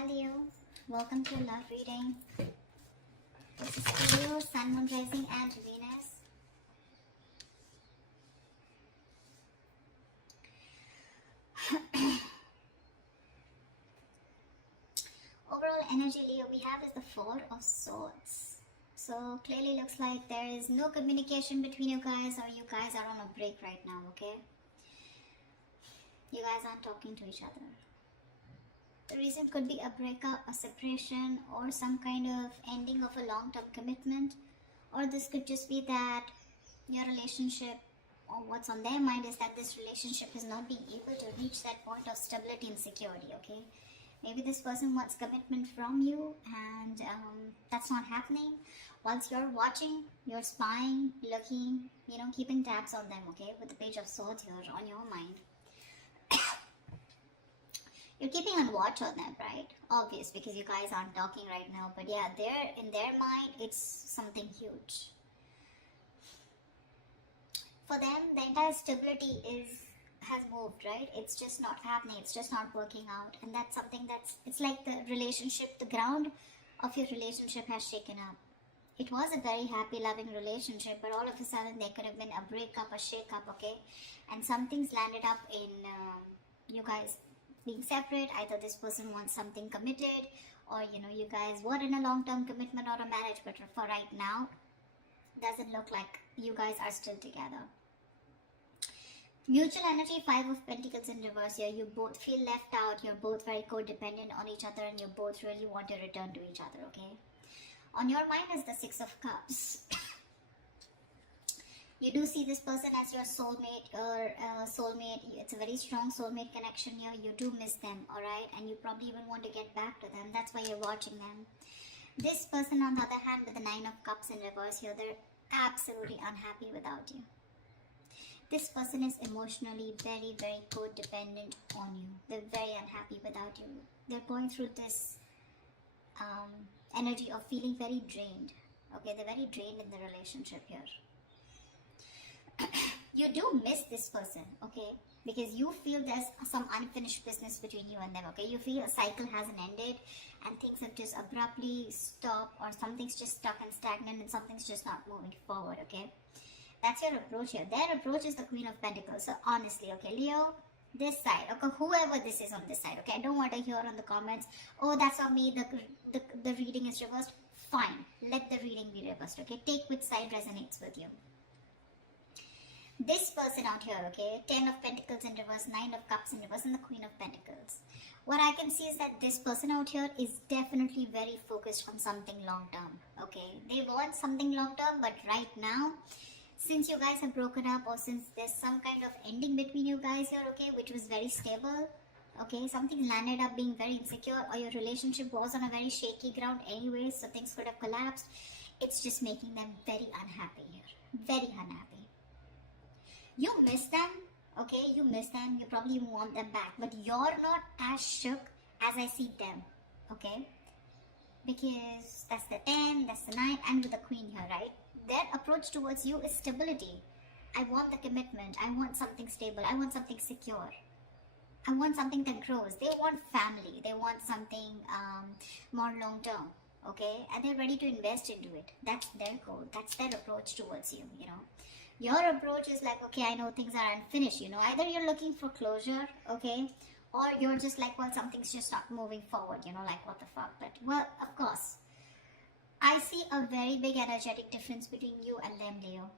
Hi Leo, welcome to love reading. This is Leo, Sun, Moon, Rising and Venus. Overall energy Leo we have is the Four of Swords. So clearly looks like there is no communication between you guys, or you guys are on a break right now, okay? You guys aren't talking to each other. The reason could be a breakup, a separation, or some kind of ending of a long-term commitment. Or this could just be that your relationship, or what's on their mind is that this relationship is not being able to reach that point of stability and security, okay? Maybe this person wants commitment from you and that's not happening. Once you're watching, you're spying, looking, keeping tabs on them, okay? With the Page of Swords here on your mind. You're keeping on watch on them, right? Obvious, because you guys aren't talking right now. But yeah, in their mind, it's something huge. For them, the entire stability has moved, right? It's just not happening. It's just not working out. And that's something it's like the relationship, the ground of your relationship has shaken up. It was a very happy, loving relationship, but all of a sudden there could have been a breakup, a shake-up, okay? And some things landed up in you guys being separate. Either this person wants something committed, or you guys were in a long-term commitment or a marriage, but for right now doesn't look like you guys are still together. Mutual energy, Five of Pentacles in reverse here. You both feel left out, you're both very codependent on each other, and you both really want to return to each other, okay? On your mind is the Six of Cups. You do see this person as your soulmate or soulmate. It's a very strong soulmate connection here. You do miss them, alright? And you probably even want to get back to them. That's why you're watching them. This person, on the other hand, with the Nine of Cups in reverse here, they're absolutely unhappy without you. This person is emotionally very, very codependent on you. They're very unhappy without you. They're going through this energy of feeling very drained. Okay, they're very drained in the relationship here. You do miss this person, okay, because you feel there's some unfinished business between you and them, okay? You feel a cycle hasn't ended and things have just abruptly stopped, or something's just stuck and stagnant and something's just not moving forward, okay? That's your approach here. Their approach is the Queen of Pentacles. So honestly, okay, Leo, this side, okay, whoever this is on this side, okay, I don't want to hear on the comments, oh, that's not me, the reading is reversed. Fine, let the reading be reversed, okay? Take which side resonates with you. This person out here, okay, 10 of Pentacles in reverse, 9 of Cups in reverse, and the Queen of Pentacles. What I can see is that this person out here is definitely very focused on something long term, okay? They want something long term, but right now, since you guys have broken up, or since there's some kind of ending between you guys here, okay, which was very stable, okay, something landed up being very insecure, or your relationship was on a very shaky ground anyways, so things could have collapsed. It's just making them very unhappy here, very unhappy. You miss them, okay, you miss them, you probably want them back, but you're not as shook as I see them, okay, because that's the 10, that's the 9, and with the Queen here, right? Their approach towards you is stability. I want the commitment, I want something stable, I want something secure, I want something that grows. They want family, they want something more long term, okay, and they're ready to invest into it. That's their goal, that's their approach towards you, Your approach is like, okay, I know things are unfinished, either you're looking for closure, okay, or you're just like, well, something's just not moving forward, like what the fuck. But, well, of course, I see a very big energetic difference between you and them, Leo.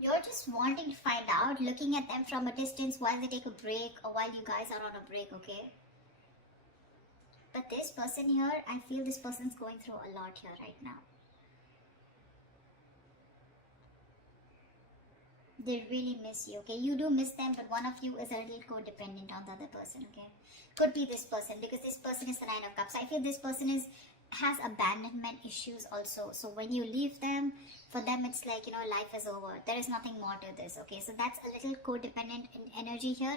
You're just wanting to find out, looking at them from a distance while they take a break, or while you guys are on a break, okay? But this person here, I feel this person's going through a lot here right now. They really miss you, okay? You do miss them, but one of you is a little codependent on the other person, okay? Could be this person, because this person is the Nine of Cups. I feel this person has abandonment issues also. So when you leave them, for them it's like, life is over. There is nothing more to this, okay? So that's a little codependent energy here.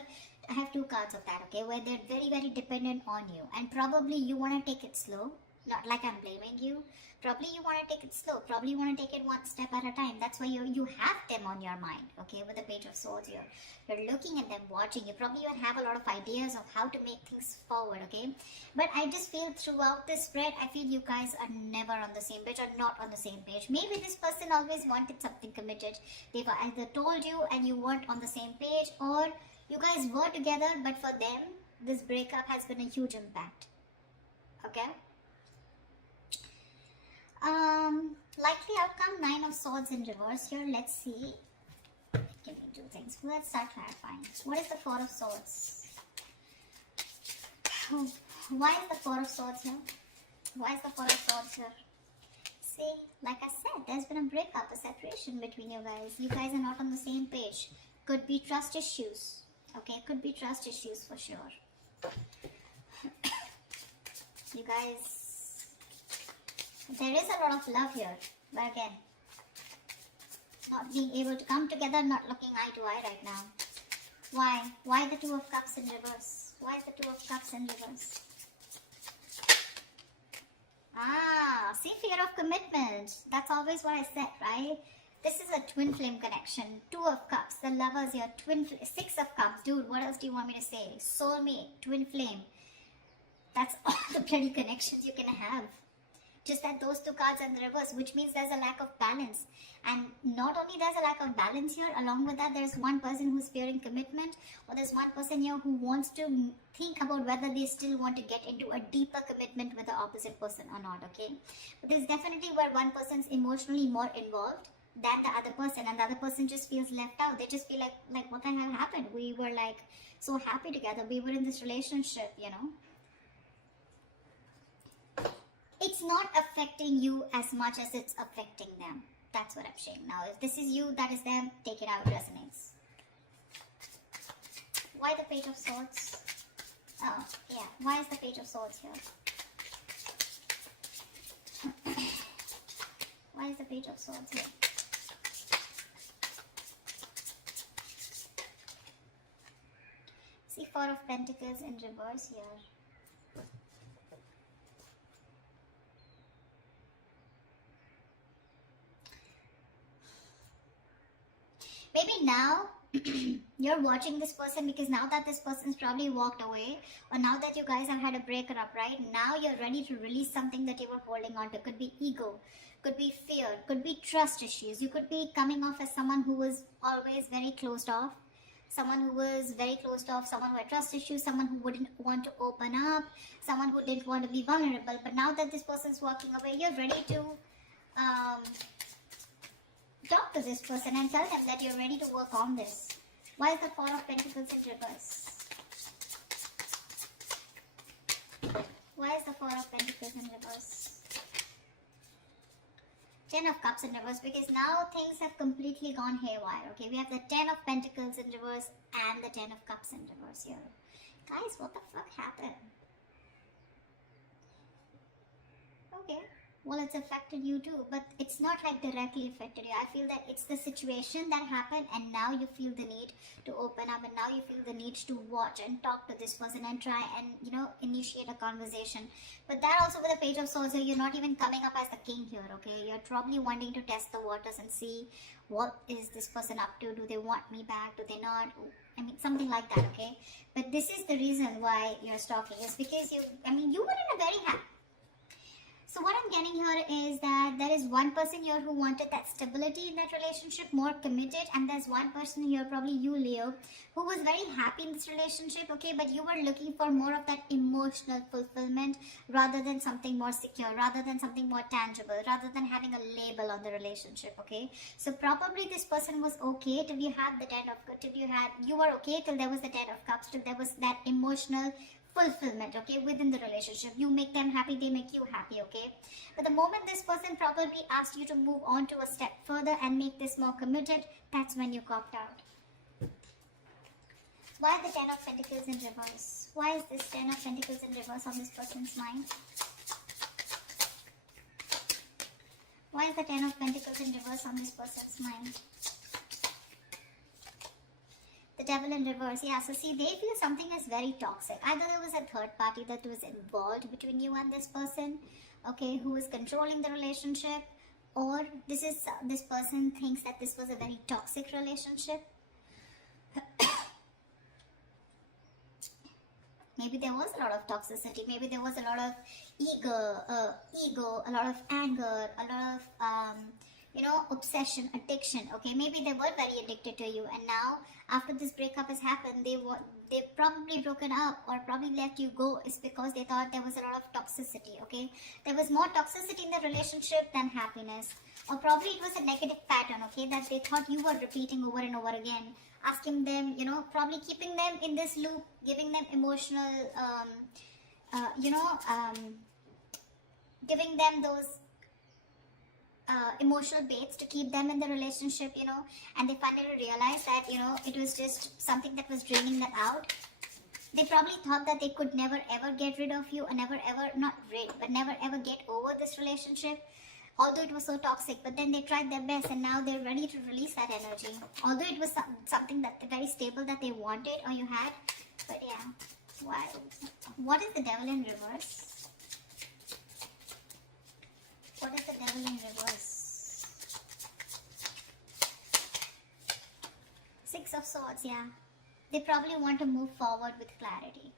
I have two cards of that, okay? Where they're very, very dependent on you. And probably you want to take it slow, Not like I'm blaming you. Probably you want to take it slow. Probably you want to take it one step at a time. That's why you have them on your mind, okay, with the Page of Swords here. You're looking at them, watching. You probably even have a lot of ideas of how to make things forward, okay? But I just feel throughout this spread, I feel you guys are never on the same page or not on the same page. Maybe this person always wanted something committed. They've either told you and you weren't on the same page, or you guys were together, but for them, this breakup has been a huge impact, okay? Likely outcome, 9 of Swords in reverse here. Let's see. Give me 2 things. Let's start clarifying. What is the 4 of Swords? Why is the 4 of Swords here? Why is the 4 of Swords here? See, like I said, there's been a breakup, a separation between you guys. You guys are not on the same page. Could be trust issues. Okay, could be trust issues for sure. You guys, there is a lot of love here, but again, not being able to come together, not looking eye to eye right now. Why? Why the 2 of Cups in reverse? Why is the 2 of Cups in reverse? See, fear of commitment. That's always what I said, right? This is a twin flame connection. 2 of Cups, the lovers here, 6 of Cups. Dude, what else do you want me to say? Soulmate, twin flame. That's all the bloody connections you can have. Just that those 2 cards are in the reverse, which means there's a lack of balance. And not only there's a lack of balance here, along with that, there's one person who's fearing commitment, or there's one person here who wants to think about whether they still want to get into a deeper commitment with the opposite person or not, okay? But there's definitely where one person's emotionally more involved than the other person, and the other person just feels left out. They just feel like what the hell happened? We were like so happy together. We were in this relationship, you know? It's not affecting you as much as it's affecting them. That's what I'm saying. Now, if this is you, that is them, take it out, it resonates. Why the Page of Swords? Oh, yeah. Why is the Page of Swords here? Why is the Page of Swords here? See, 4 of Pentacles in reverse here. Maybe now you're watching this person because now that this person's probably walked away, or now that you guys have had a breakup, right? Now you're ready to release something that you were holding on to. Could be ego, could be fear, could be trust issues. You could be coming off as someone who was always very closed off, someone who was very closed off, someone who had trust issues, someone who wouldn't want to open up, someone who didn't want to be vulnerable. But now that this person's walking away, you're ready to talk to this person and tell them that you're ready to work on this. Why is the 4 of Pentacles in reverse? Why is the 4 of Pentacles in reverse? 10 of Cups in reverse, because now things have completely gone haywire. Okay, we have the 10 of Pentacles in reverse and the 10 of Cups in reverse here. Guys, what the fuck happened? Okay. Well, it's affected you too, but it's not like directly affected you. I feel that it's the situation that happened, and now you feel the need to open up, and now you feel the need to watch and talk to this person and try and, you know, initiate a conversation. But that also with the Page of Swords, you're not even coming up as the king here, okay? You're probably wanting to test the waters and see what is this person up to. Do they want me back? Do they not? I mean, something like that, okay? But this is the reason why you're stalking, is because you were in a very happy. So what I'm getting here is that there is one person here who wanted that stability in that relationship, more committed, and there's one person here, probably you, Leo, who was very happy in this relationship, okay, but you were looking for more of that emotional fulfillment rather than something more secure, rather than something more tangible, rather than having a label on the relationship, okay? So probably this person was okay till you had the you were okay till there was the 10 of Cups, till there was that emotional fulfillment, okay, within the relationship. You make them happy, they make you happy, okay? But the moment this person probably asked you to move on to a step further and make this more committed, that's when you copped out. Why the 10 of Pentacles in reverse? Why is this 10 of Pentacles in reverse on this person's mind? Why is the 10 of Pentacles in reverse on this person's mind? The Devil in reverse. Yeah, so see, they feel something is very toxic. Either there was a third party that was involved between you and this person, okay, who is controlling the relationship, or this person thinks that this was a very toxic relationship. Maybe there was a lot of toxicity. Maybe there was a lot of ego, a lot of anger, a lot of obsession, addiction. Okay, maybe they were very addicted to you, and now after this breakup has happened, they've probably broken up or probably let you go. Is because they thought there was a lot of toxicity. Okay, there was more toxicity in the relationship than happiness, or probably it was a negative pattern. Okay, that they thought you were repeating over and over again, asking them, probably keeping them in this loop, giving them emotional, giving them those emotional baits to keep them in the relationship, and they finally realized that, it was just something that was draining them out. They probably thought that they could never ever get rid of you, and never ever, not rid, but never ever get over this relationship, although it was so toxic. But then they tried their best, and now they're ready to release that energy, although it was something that very stable that they wanted or you had. But yeah, why? What is the Devil in reverse? What is the Devil in reverse? Six of Swords. Yeah, they probably want to move forward with clarity.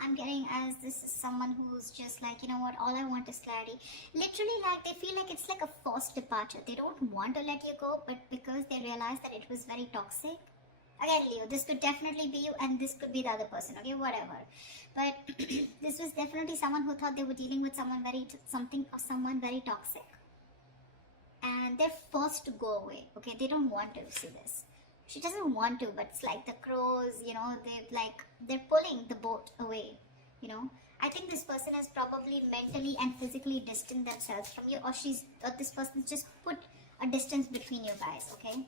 I'm getting as this is someone who's just like, you know what, all I want is clarity. Literally, like, they feel like it's like a forced departure. They don't want to let you go, but because they realize that it was very toxic. Again, Leo, this could definitely be you, and this could be the other person, okay, whatever. But this was definitely someone who thought they were dealing with someone very toxic. And they're forced to go away, okay? They don't want to see this. She doesn't want to, but it's like the crows, they're pulling the boat away, I think this person has probably mentally and physically distanced themselves from you, or this person just put a distance between you guys, okay?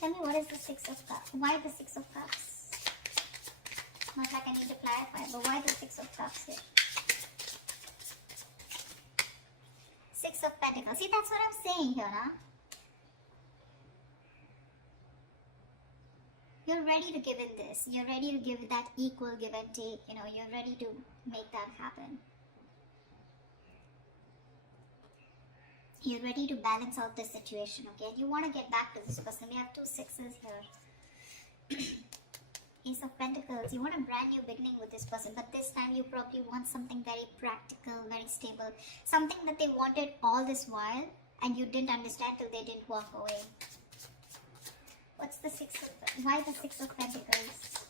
Tell me, what is the Six of Cups? Why the Six of Cups? Not like I need to clarify, but why the Six of Cups here? Six of Pentacles. See, that's what I'm saying here, huh? You're ready to give in this. You're ready to give that equal give and take. You're ready to make that happen. You're ready to balance out the situation, okay? You want to get back to this person. We have two sixes here. Ace of Pentacles. You want a brand new beginning with this person, but this time you probably want something very practical, very stable. Something that they wanted all this while, and you didn't understand till they didn't walk away. What's the why the Six of Pentacles?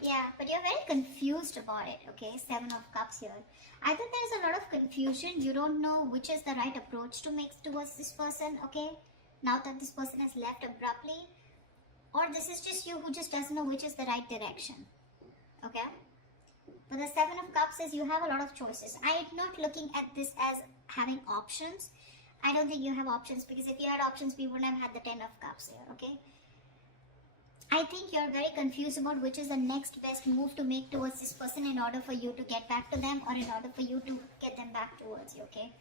Yeah, but you're very confused about it, okay? Seven of Cups here. I think there's a lot of confusion. You don't know which is the right approach to make towards this person, okay? Now that this person has left abruptly. Or this is just you who just doesn't know which is the right direction, okay? But the Seven of Cups is you have a lot of choices. I'm not looking at this as having options. I don't think you have options, because if you had options, we wouldn't have had the Ten of Cups here, okay? I think you're very confused about which is the next best move to make towards this person in order for you to get back to them, or in order for you to get them back towards you, okay?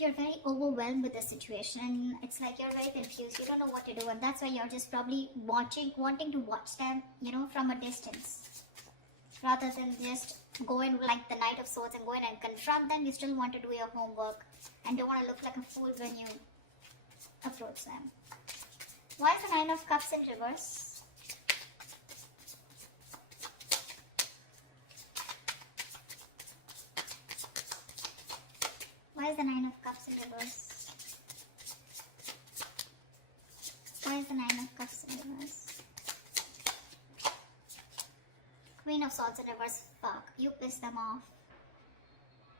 You're very overwhelmed with the situation, and it's like you're very confused. You don't know what to do, and that's why you're just probably wanting to watch them, from a distance. Rather than just go in like the Knight of Swords and go in and confront them, you still want to do your homework and don't want to look like a fool when you approach them. Why is the Nine of Cups in reverse? Why is the Nine of Cups in reverse? Why is the Nine of Cups in reverse? Queen of Swords in reverse. Fuck, you pissed them off.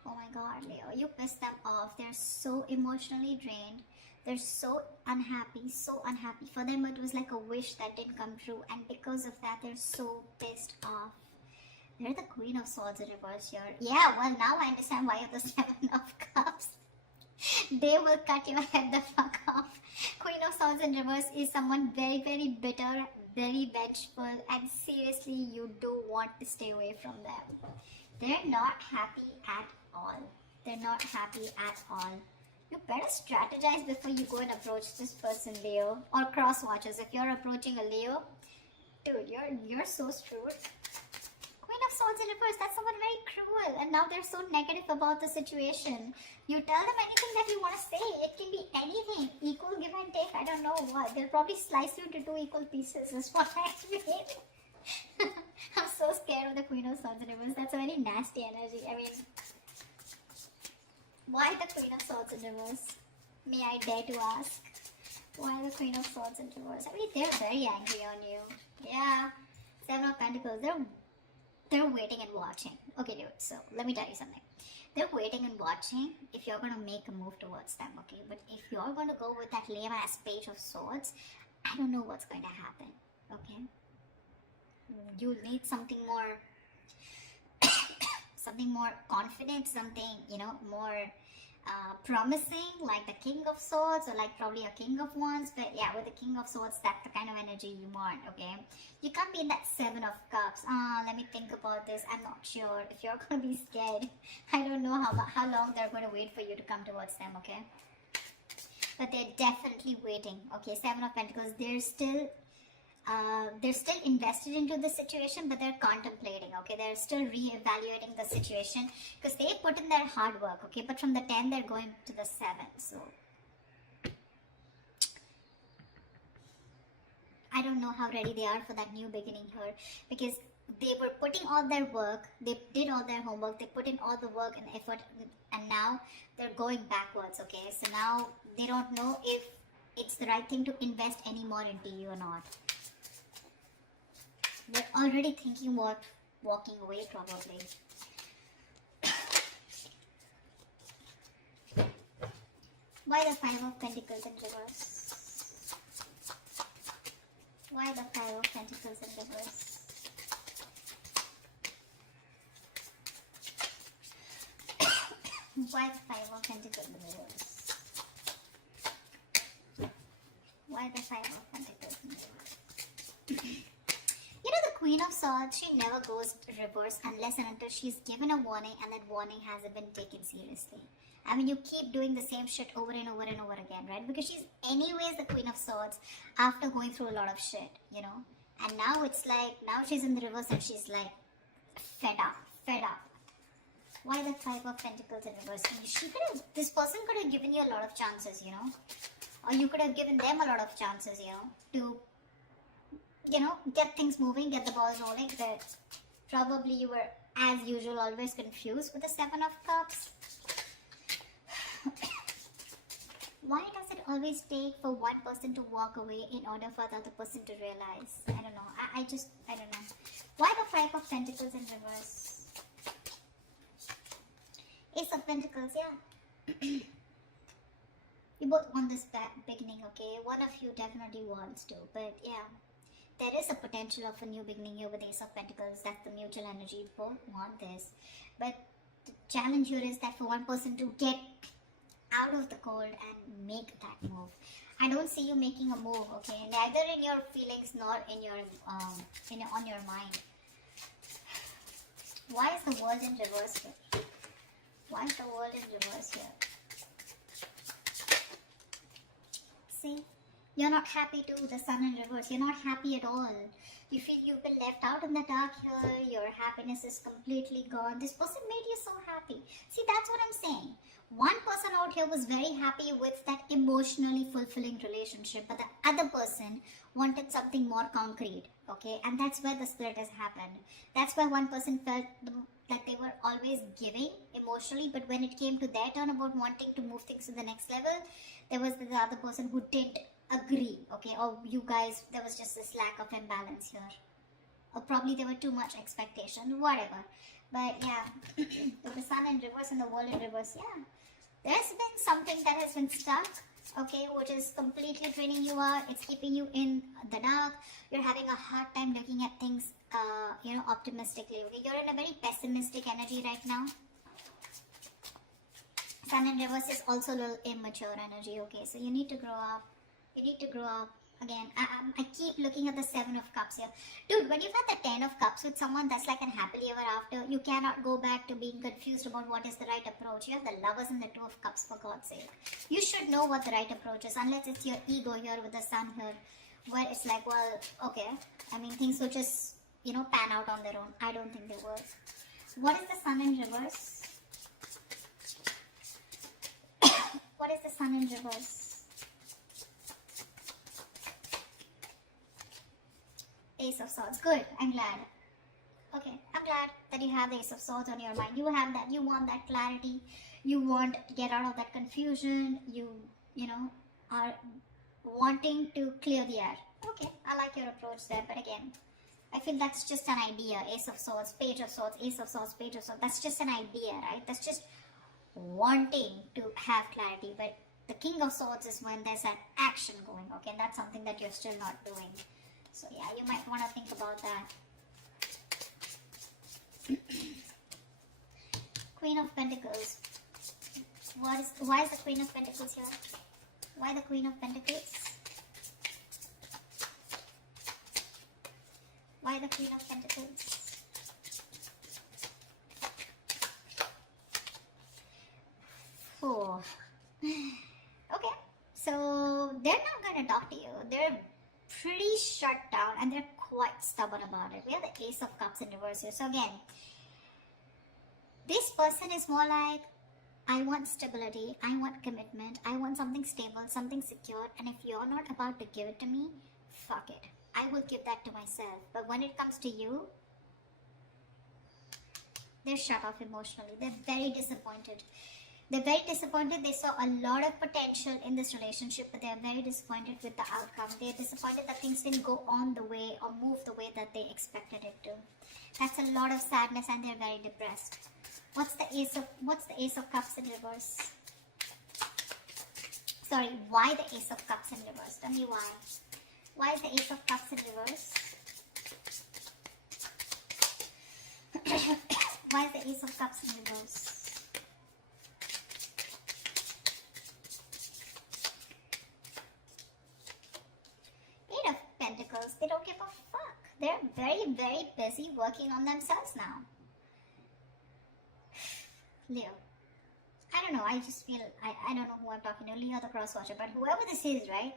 Oh my god, Leo, you pissed them off. They're so emotionally drained. They're so unhappy, so unhappy. For them, it was like a wish that didn't come true. And because of that, they're so pissed off. They're the Queen of Swords in reverse here. Yeah, well, now I understand why you're the Seven of Cups. They will cut your head the fuck off. Queen of Swords in reverse is someone very, very bitter, very vengeful. And seriously, you do want to stay away from them. They're not happy at all. They're not happy at all. You better strategize before you go and approach this person, Leo. Or cross watchers. If you're approaching a Leo, dude, you're so screwed. Queen of Swords in reverse, that's someone very cruel, and now they're so negative about the situation. You tell them anything that you want to say. It can be anything. Equal give and take. I don't know what. They'll probably slice you into 2 equal pieces, is what I mean. I'm so scared of the Queen of Swords in reverse. That's a very nasty energy. I mean, why the Queen of Swords in reverse? May I dare to ask? Why the Queen of Swords in reverse? I mean, they're very angry on you. Yeah. 7 of Pentacles. They're waiting and watching. Okay, dude. So let me tell you something. They're waiting and watching if you're going to make a move towards them. Okay, but if you're going to go with that lame ass Page of Swords, I don't know what's going to happen. Okay. You'll need something more something more confident, something, you know, more promising, like the King of Swords, or like probably a King of Wands. But yeah, with the King of Swords, that's the kind of energy you want. Okay, you can't be in that 7 of Cups. Let me think about this. I'm not sure. If you're gonna be scared, I don't know how long they're going to wait for you to come towards them. Okay, but they're definitely waiting. Okay, 7 of Pentacles, they're still invested into the situation, but they're contemplating. Okay, they're still re-evaluating the situation because they put in their hard work. Okay, but from the 10 they're going to the 7. So I don't know how ready they are for that new beginning here, because they were putting all their work, they did all their homework, they put in all the work and effort, and now they're going backwards. Okay, so now they don't know if it's the right thing to invest any more into you or not. They're already thinking about walking away, probably. Why the 5 of Pentacles in reverse? Why the 5 of Pentacles in reverse? Why the 5 of Pentacles in reverse? Why the 5 of Pentacles in reverse? You know, the Queen of Swords, she never goes reverse unless and until she's given a warning and that warning hasn't been taken seriously. I mean, you keep doing the same shit over and over and over again, right? Because she's anyways the Queen of Swords after going through a lot of shit, you know? And now it's like, now she's in the reverse and she's like, fed up. Why the 5 of Pentacles in reverse? This person could have given you a lot of chances, you know? Or you could have given them a lot of chances, you know, to, you know, get things moving, get the balls rolling. But probably you were, as usual, always confused with the 7 of Cups. Why does it always take for one person to walk away in order for the other person to realize? I don't know. I don't know. Why the 5 of Pentacles in reverse? Ace of Pentacles, yeah. You both want this beginning, okay? One of you definitely wants to, but yeah. There is a potential of a new beginning here with Ace of Pentacles. That's the mutual energy. Both want this. But the challenge here is that for one person to get out of the cold and make that move. I don't see you making a move, okay? Neither in your feelings nor in your on your mind. Why is the world in reverse here? Why is the world in reverse here? See? You're not happy too, the Sun in reverse. You're not happy at all. You feel you've been left out in the dark here. Your happiness is completely gone. This person made you so happy. See, that's what I'm saying. One person out here was very happy with that emotionally fulfilling relationship, but the other person wanted something more concrete, okay? And that's where the split has happened. That's why one person felt that they were always giving emotionally, but when it came to their turn about wanting to move things to the next level, there was the other person who didn't agree, okay? Or you guys, there was just this lack of imbalance here. Or probably there were too much expectation, whatever. But yeah, with the Sun in reverse and the world in reverse, yeah. There's been something that has been stuck, okay, which is completely draining you out. It's keeping you in the dark. You're having a hard time looking at things, you know, optimistically, okay? You're in a very pessimistic energy right now. Sun in reverse is also a little immature energy, okay? So you need to grow up. You need to grow up, Again, I keep looking at the 7 of Cups here. Dude, when you've had the 10 of Cups with someone that's like an happily ever after, you cannot go back to being confused about what is the right approach. You have the Lovers and the 2 of Cups, for God's sake. You should know what the right approach is, unless it's your ego here with the Sun here, where it's like, well, okay, I mean, things will just, pan out on their own. I don't think they will. What is the Sun in reverse? What is the Sun in reverse? Ace of Swords. Good. I'm glad. Okay. I'm glad that you have the Ace of Swords on your mind. You have that. You want that clarity. You want to get out of that confusion. You are wanting to clear the air. Okay. I like your approach there. But again, I feel that's just an idea. Ace of Swords, Page of Swords, Ace of Swords, Page of Swords. That's just an idea, right? That's just wanting to have clarity. But the King of Swords is when there's an action going. Okay. And that's something that you're still not doing. So yeah, you might want to think about that. Queen of Pentacles. Why is the Queen of Pentacles here? Why the Queen of Pentacles? Why the Queen of Pentacles? Oh. Okay, so they're not going to talk to you. They're pretty shut down and they're quite stubborn about it. We have the Ace of Cups in reverse here. So again, this person is more like, I want stability, I want commitment, I want something stable, something secure, and if you're not about to give it to me, fuck it. I will give that to myself. But when it comes to you, they're shut off emotionally. They're very disappointed. They're very disappointed. They saw a lot of potential in this relationship, but they're very disappointed with the outcome. They're disappointed that things didn't go on the way or move the way that they expected it to. That's a lot of sadness and they're very depressed. What's the Ace of Cups in reverse? Sorry, why the Ace of Cups in reverse? Tell me why. Why is the Ace of Cups in reverse? Why is the Ace of Cups in reverse? Pentacles, they don't give a fuck. They're very, very busy working on themselves now. Leo. I don't know, I just feel, I don't know who I'm talking to, Leo the cross watcher, but whoever this is, right?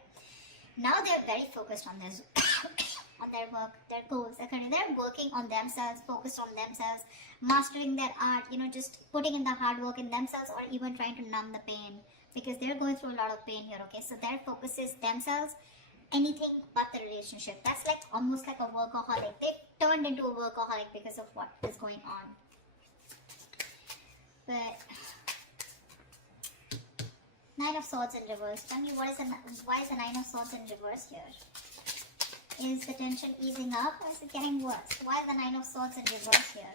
Now they're very focused on this, on their work, their goals, their career. They're working on themselves, focused on themselves, mastering their art, just putting in the hard work in themselves or even trying to numb the pain because they're going through a lot of pain here, okay? So their focus is themselves, anything but the relationship. That's like almost like a workaholic. They turned into a workaholic because of what is going on. But Nine of Swords in reverse. Tell me why is the Nine of Swords in reverse here? Is the tension easing up or is it getting worse? Why is the Nine of Swords in reverse here?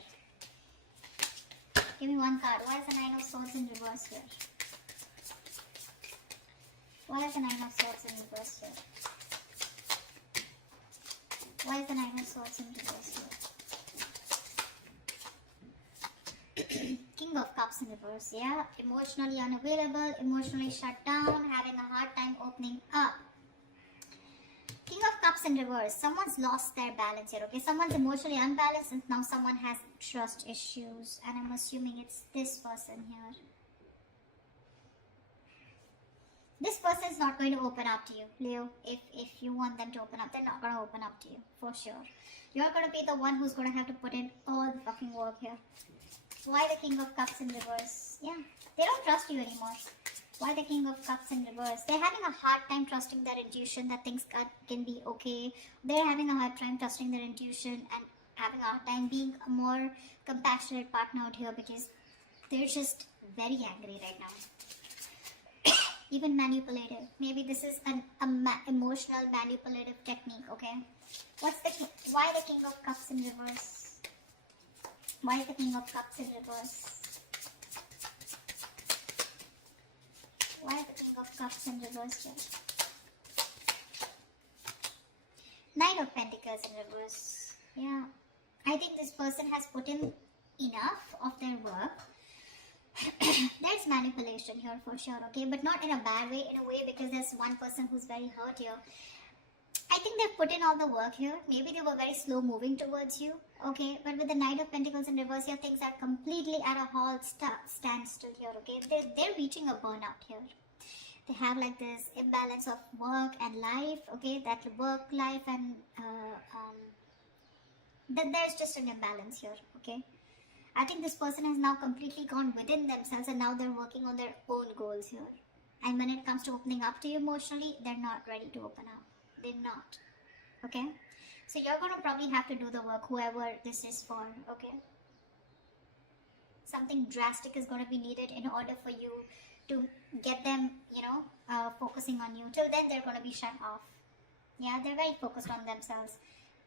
Give me one card. Why is the Nine of Swords in reverse here? Why is the Nine of Swords in reverse here? Why is the Nine of Swords in reverse here? King of Cups in reverse, yeah. Emotionally unavailable, emotionally shut down, having a hard time opening up. King of Cups in reverse. Someone's lost their balance here, okay? Someone's emotionally unbalanced and now someone has trust issues. And I'm assuming it's this person here. This person is not going to open up to you, Leo. If you want them to open up, they're not going to open up to you, for sure. You're going to be the one who's going to have to put in all the fucking work here. Why the King of Cups in reverse? Yeah, they don't trust you anymore. Why the King of Cups in reverse? They're having a hard time trusting their intuition that things can be okay. They're having a hard time trusting their intuition and having a hard time being a more compassionate partner out here because they're just very angry right now. Even manipulative. Maybe this is an emotional manipulative technique, okay? Why the King of Cups in reverse? Why is the King of Cups in reverse? Why is the King of Cups in reverse here? Nine of Pentacles in reverse. Yeah. I think this person has put in enough of their work. There's manipulation here for sure, okay? But not in a bad way, in a way because there's one person who's very hurt here. I think they've put in all the work here. Maybe they were very slow moving towards you. Okay, but with the Knight of Pentacles in reverse here, things are completely at a halt, standstill here. Okay, they're reaching a burnout here. They have like this imbalance of work and life. Okay, that work life and there's just an imbalance here. Okay, I think this person has now completely gone within themselves and now they're working on their own goals here. And when it comes to opening up to you emotionally, they're not ready to open up. They're not. Okay? So you're going to probably have to do the work, whoever this is for. Okay? Something drastic is going to be needed in order for you to get them, focusing on you. Till then, they're going to be shut off. Yeah, they're very focused on themselves.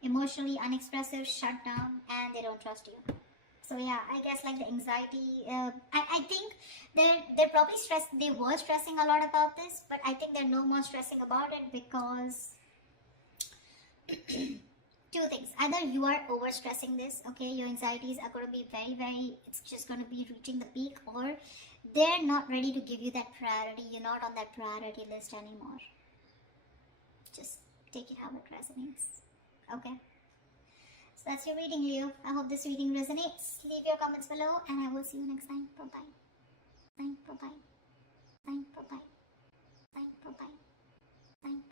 Emotionally unexpressive, shut down, and they don't trust you. So yeah, I guess like the anxiety, I think they're probably stressed. They were stressing a lot about this, but I think they're no more stressing about it because two things. Either you are over stressing this, okay, your anxieties are going to be it's just going to be reaching the peak, or they're not ready to give you that priority. You're not on that priority list anymore. Just take it how it resonates. Okay. So that's your reading, Leo. I hope this reading resonates. Leave your comments below and I will see you next time. Bye-bye. Bye-bye. Bye-bye. Bye-bye. Bye-bye. Bye-bye.